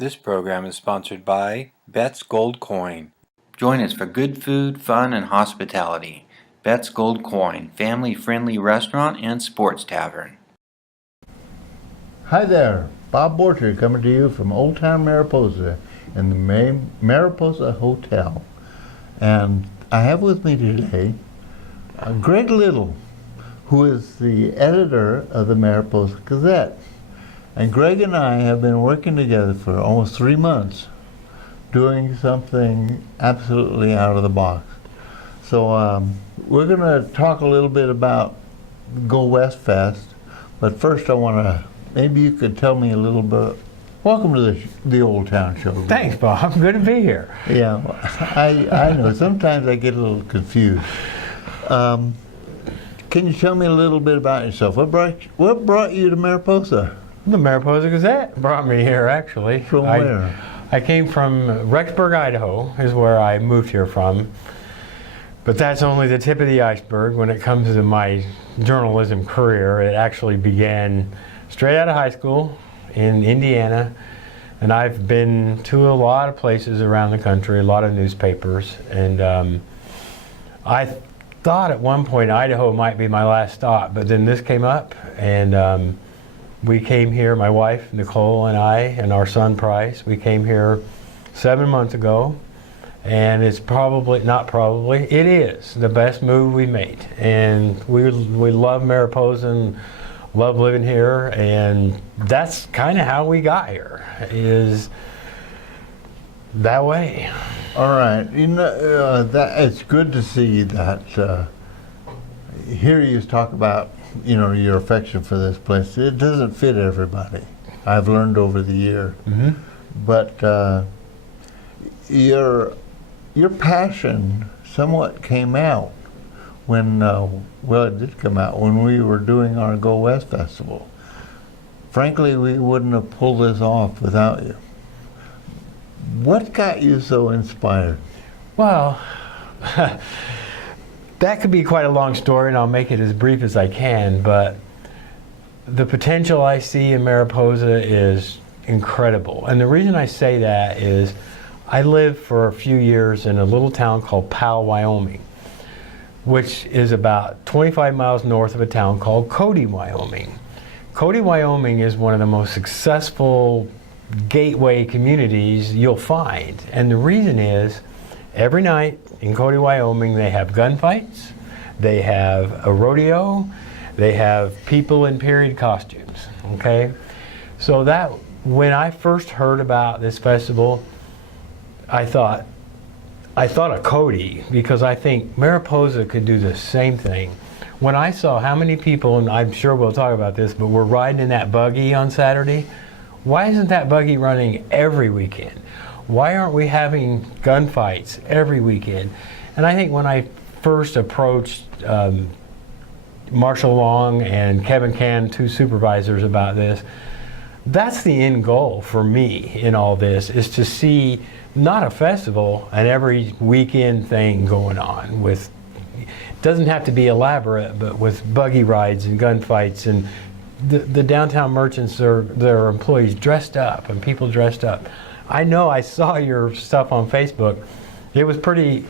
This program is sponsored by Bet's Gold Coin. Join us for good food, fun, and hospitality. Bet's Gold Coin, family-friendly restaurant and sports tavern. Hi there, Bob Borcher coming to you from Old Town Mariposa in the Mariposa Hotel. And I have with me today Greg Little, who is the editor of the Mariposa Gazette. And Greg and I have been working together for almost 3 months doing something absolutely out of the box. So we're going to talk a little bit about Go West Fest, but first I want to, maybe you could tell me a little bit. Welcome to the Old Town Show. Thanks, Bob. Good to be here. Yeah, I know. Sometimes I get a little confused. Can you tell me a little bit about yourself? What brought you to Mariposa? The Mariposa Gazette brought me here, actually. From where? I came from Rexburg, Idaho, is where I moved here from. But that's only the tip of the iceberg when it comes to my journalism career. It actually began straight out of high school in Indiana, and I've been to a lot of places around the country, a lot of newspapers, and I thought at one point Idaho might be my last stop, but then this came up, and we came here, my wife Nicole and I and our son Price. We came here 7 months ago, and it's it is the best move we made, and we love Mariposa and love living here, and that's kind of how we got here, is that way. All right, you know, it's good to see that. Hear you talk about, you know, your affection for this place. It doesn't fit everybody, I've learned over the year. Mm-hmm. But your passion somewhat came out when, well, it did come out when we were doing our Go West Festival. Frankly, we wouldn't have pulled this off without you. What got you so inspired? Well, that could be quite a long story, and I'll make it as brief as I can, but the potential I see in Mariposa is incredible. And the reason I say that is I lived for a few years in a little town called Powell, Wyoming, which is about 25 miles north of a town called Cody, Wyoming. Cody, Wyoming is one of the most successful gateway communities you'll find. And the reason is, every night in Cody, Wyoming, they have gunfights, they have a rodeo, they have people in period costumes, okay? So that, when I first heard about this festival, I thought of Cody, because I think Mariposa could do the same thing. When I saw how many people, and I'm sure we'll talk about this, but were riding in that buggy on Saturday, why isn't that buggy running every weekend? Why aren't we having gunfights every weekend? And I think when I first approached Marshall Long and Kevin Can, two supervisors, about this, that's the end goal for me in all this, is to see not a festival, an every weekend thing going on with, it doesn't have to be elaborate, but with buggy rides and gunfights, and the downtown merchants, their employees dressed up, and people dressed up. I know I saw your stuff on Facebook. It was pretty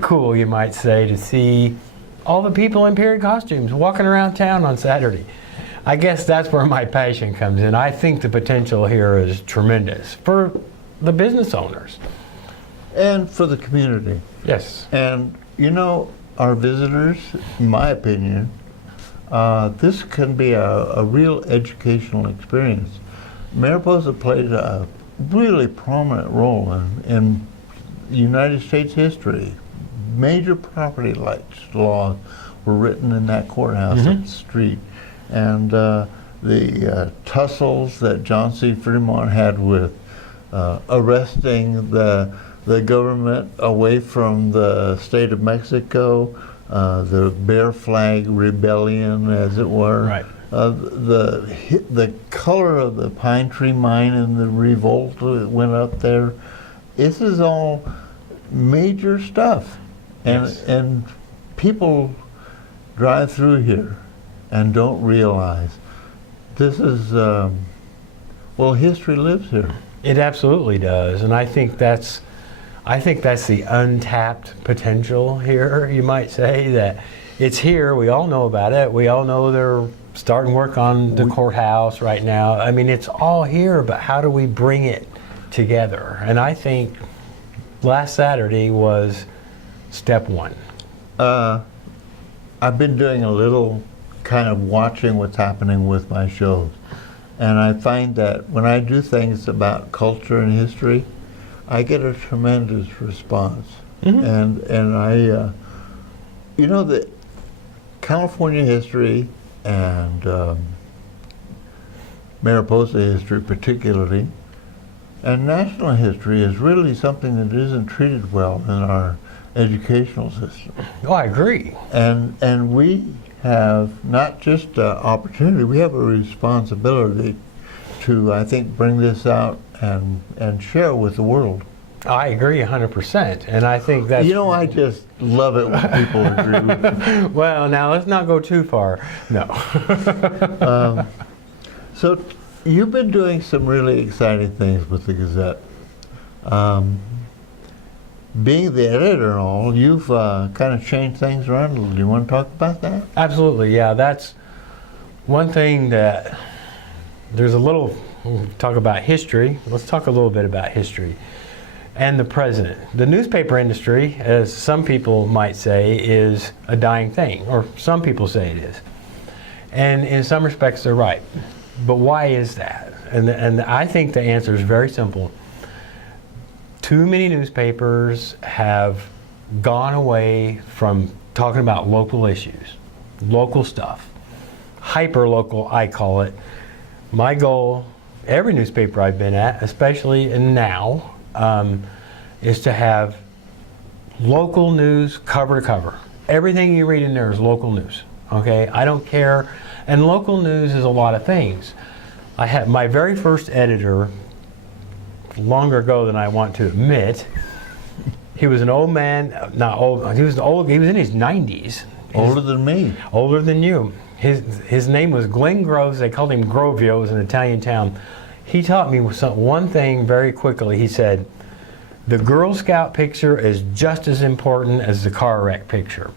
cool, you might say, to see all the people in period costumes walking around town on Saturday. I guess that's where my passion comes in. I think the potential here is tremendous for the business owners. And for the community. Yes. And, you know, our visitors, in my opinion, this can be a real educational experience. Mariposa plays a really prominent role in United States history. Major property rights laws were written in that courthouse up the street. And the tussles that John C. Fremont had with arresting the government away from the state of Mexico, the Bear Flag Rebellion, as it were. Right. The color of the pine tree mine and the revolt that went up there. This is all major stuff, and Yes. and people drive through here and don't realize this is well, history lives here. It absolutely does, and I think that's the untapped potential here. You might say that it's here. We all know about it. We all know they're starting work on the courthouse right now. I mean, it's all here, but how do we bring it together? And I think last Saturday was step one. I've been doing a little kind of watching what's happening with my shows. And I find that when I do things about culture and history, I get a tremendous response. Mm-hmm. And I, you know, the California history and Mariposa history particularly, and national history is really something that isn't treated well in our educational system. Oh, I agree. And we have not just an opportunity, we have a responsibility to, I think, bring this out and share with the world. I agree 100%, and I think that's... You know, I just love it when people agree with me. Well, now let's not go too far. No. So you've been doing some really exciting things with the Gazette. Being the editor and all, you've kind of changed things around a little. Do you want to talk about that? Absolutely, yeah. That's one thing that there's a little, we'll talk about history. Let's talk a little bit about history and the president. The newspaper industry, as some people might say, is a dying thing, or some people say it is. And in some respects, they're right. But why is that? And I think the answer is very simple. Too many newspapers have gone away from talking about local issues, local stuff, hyper-local, I call it. My goal, every newspaper I've been at, especially now, is to have local news cover to cover. Everything you read in there is local news, okay? I don't care, and local news is a lot of things. I had my very first editor, longer ago than I want to admit. He was an old man, not old, he was in his 90s. Older than me. Older than you. His name was Glenn Groves. They called him Grovio. It was an Italian town. He taught me one thing very quickly. He said, the Girl Scout picture is just as important as the car wreck picture.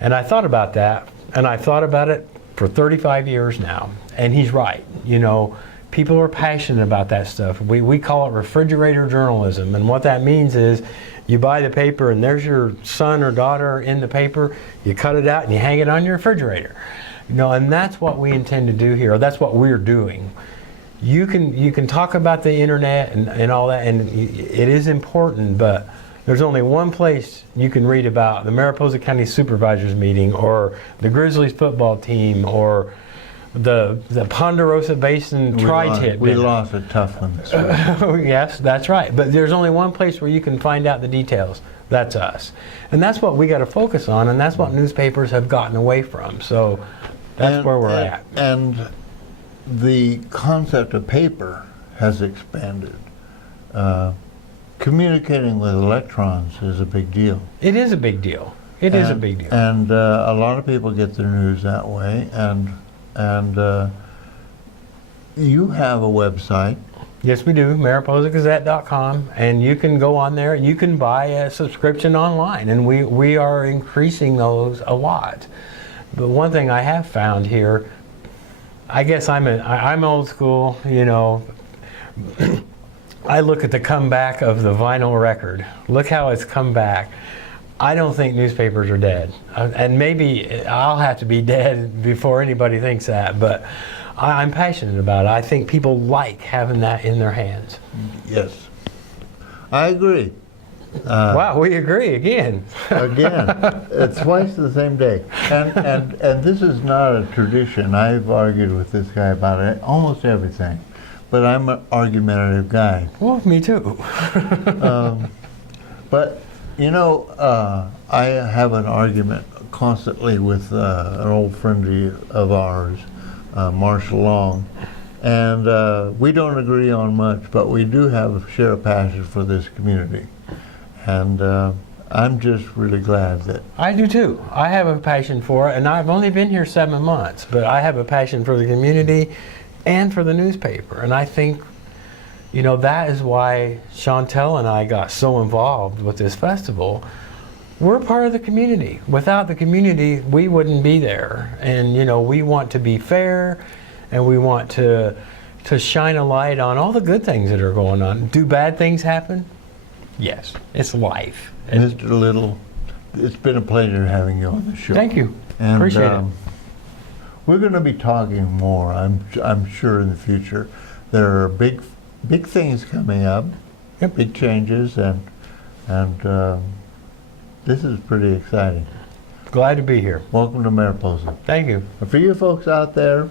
And I thought about that, and I thought about it for 35 years now. And he's right. You know, people are passionate about that stuff. We call it refrigerator journalism, and what that means is you buy the paper and there's your son or daughter in the paper, you cut it out and you hang it on your refrigerator. You know, and that's what we intend to do here, or that's what we're doing. You can talk about the internet and all that, and it is important, but there's only one place you can read about the Mariposa County Supervisors meeting, or the Grizzlies football team, or the Ponderosa Basin tri-tip. We lost a tough one this week. Yes, that's right. But there's only one place where you can find out the details. That's us. And that's what we got to focus on, and that's what newspapers have gotten away from. So that's where we're at. And the concept of paper has expanded. Communicating with electrons is a big deal. It is a big deal. It is a big deal. And a lot of people get their news that way. And you have a website. Yes, we do, MariposaGazette.com, and you can go on there and you can buy a subscription online, and we are increasing those a lot. But one thing I have found here, I guess I'm old school, you know. I look at the comeback of the vinyl record. Look how it's come back. I don't think newspapers are dead. And maybe I'll have to be dead before anybody thinks that, but I'm passionate about it. I think people like having that in their hands. Yes. I agree. Wow, we agree again. Again. It's twice the same day. And this is not a tradition. I've argued with this guy about it, almost everything. But I'm an argumentative guy. Well, me too. But, you know, I have an argument constantly with an old friend of ours, Marshall Long. And we don't agree on much, but we do share a passion for this community. And I'm just really glad that... I do too. I have a passion for it, and I've only been here 7 months, but I have a passion for the community and for the newspaper. And I think You know, that is why Chantel and I got so involved with this festival. We're part of the community. Without the community, we wouldn't be there. And, you know, we want to be fair, and we want to shine a light on all the good things that are going on. Do bad things happen? Yes, it's life. Mr. Little, it's been a pleasure having you on the show. Thank you. And, Appreciate it. We're going to be talking more, I'm sure, in the future. There are big things coming up, Yep. big changes, and this is pretty exciting. Glad to be here. Welcome to Mariposa. Thank you. And for you folks out there,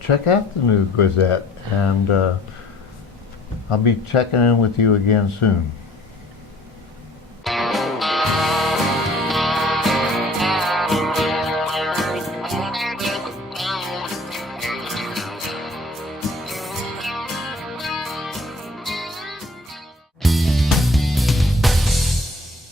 check out the new Gazette, and I'll be checking in with you again soon.